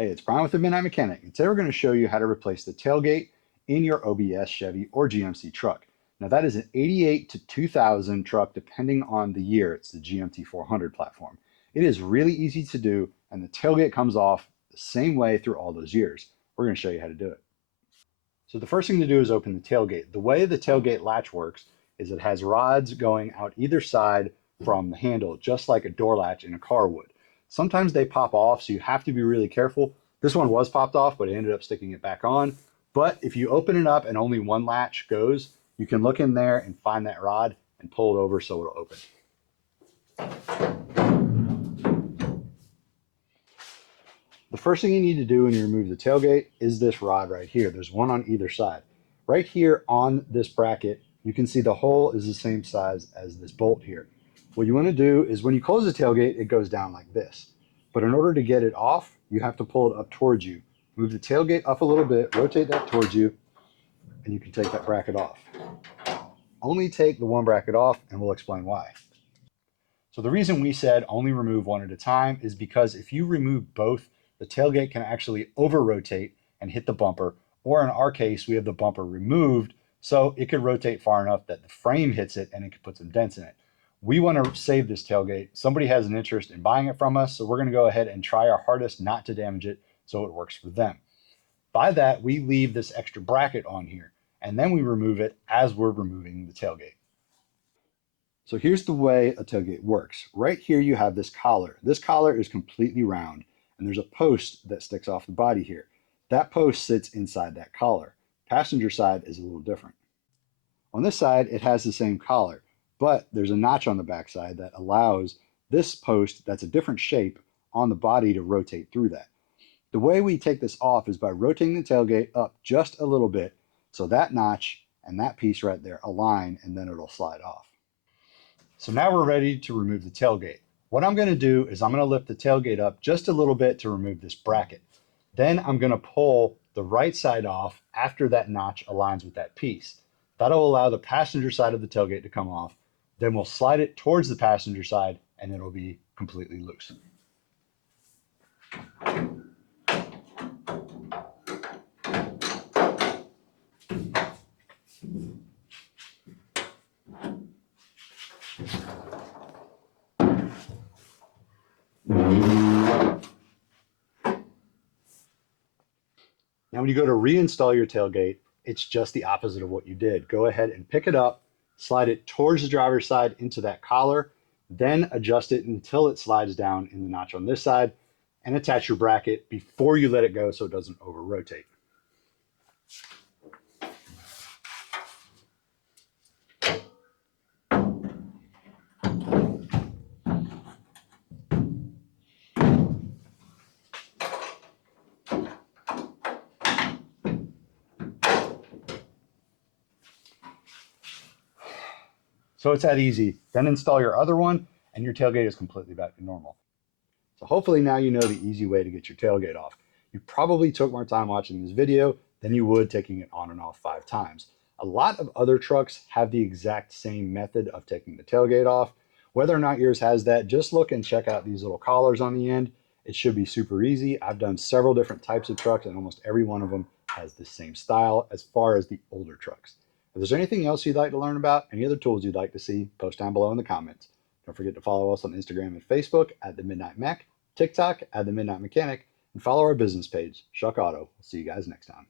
Hey, it's Brian with the Midnight Mechanic, and today we're going to show you how to replace the tailgate in your OBS Chevy or GMC truck. Now that is an 88 to 2000 truck depending on the year. It's the GMT 400 platform. It is really easy to do, and the tailgate comes off the same way through all those years. We're going to show you how to do it. So the first thing to do is open the tailgate. The way the tailgate latch works is it has rods going out either side from the handle, just like a door latch in a car would. Sometimes they pop off, so you have to be really careful. This one was popped off, but I ended up sticking it back on. But if you open it up and only one latch goes, you can look in there and find that rod and pull it over so it'll open. The first thing you need to do when you remove the tailgate is this rod right here. There's one on either side. Right here on this bracket, you can see the hole is the same size as this bolt here. What you want to do is when you close the tailgate, it goes down like this. But in order to get it off, you have to pull it up towards you. Move the tailgate up a little bit, rotate that towards you, and you can take that bracket off. Only take the one bracket off, and we'll explain why. So the reason we said only remove one at a time is because if you remove both, the tailgate can actually over-rotate and hit the bumper, or in our case, we have the bumper removed, so it could rotate far enough that the frame hits it and it could put some dents in it. We want to save this tailgate. Somebody has an interest in buying it from us, so we're going to go ahead and try our hardest not to damage it so it works for them. By that, we leave this extra bracket on here, and then we remove it as we're removing the tailgate. So here's the way a tailgate works. Right here you have this collar. This collar is completely round, and there's a post that sticks off the body here. That post sits inside that collar. Passenger side is a little different. On this side, it has the same collar, but there's a notch on the back side that allows this post that's a different shape on the body to rotate through that. The way we take this off is by rotating the tailgate up just a little bit so that notch and that piece right there align, and then it'll slide off. So now we're ready to remove the tailgate. What I'm going to do is I'm going to lift the tailgate up just a little bit to remove this bracket. Then I'm going to pull the right side off after that notch aligns with that piece. That'll allow the passenger side of the tailgate to come off. Then we'll slide it towards the passenger side and it'll be completely loose. Now, when you go to reinstall your tailgate, it's just the opposite of what you did. Go ahead and pick it up, slide it towards the driver's side into that collar, then adjust it until it slides down in the notch on this side, and attach your bracket before you let it go so it doesn't over-rotate. So it's that easy. Then install your other one and your tailgate is completely back to normal. So hopefully now you know the easy way to get your tailgate off. You probably took more time watching this video than you would taking it on and off 5 times. A lot of other trucks have the exact same method of taking the tailgate off. Whether or not yours has that, just look and check out these little collars on the end. It should be super easy. I've done several different types of trucks and almost every one of them has the same style as far as the older trucks. If there's anything else you'd like to learn about, any other tools you'd like to see, post down below in the comments. Don't forget to follow us on Instagram and Facebook at The Midnight Mech, TikTok at The Midnight Mechanic, and follow our business page, Shuck Auto. We'll see you guys next time.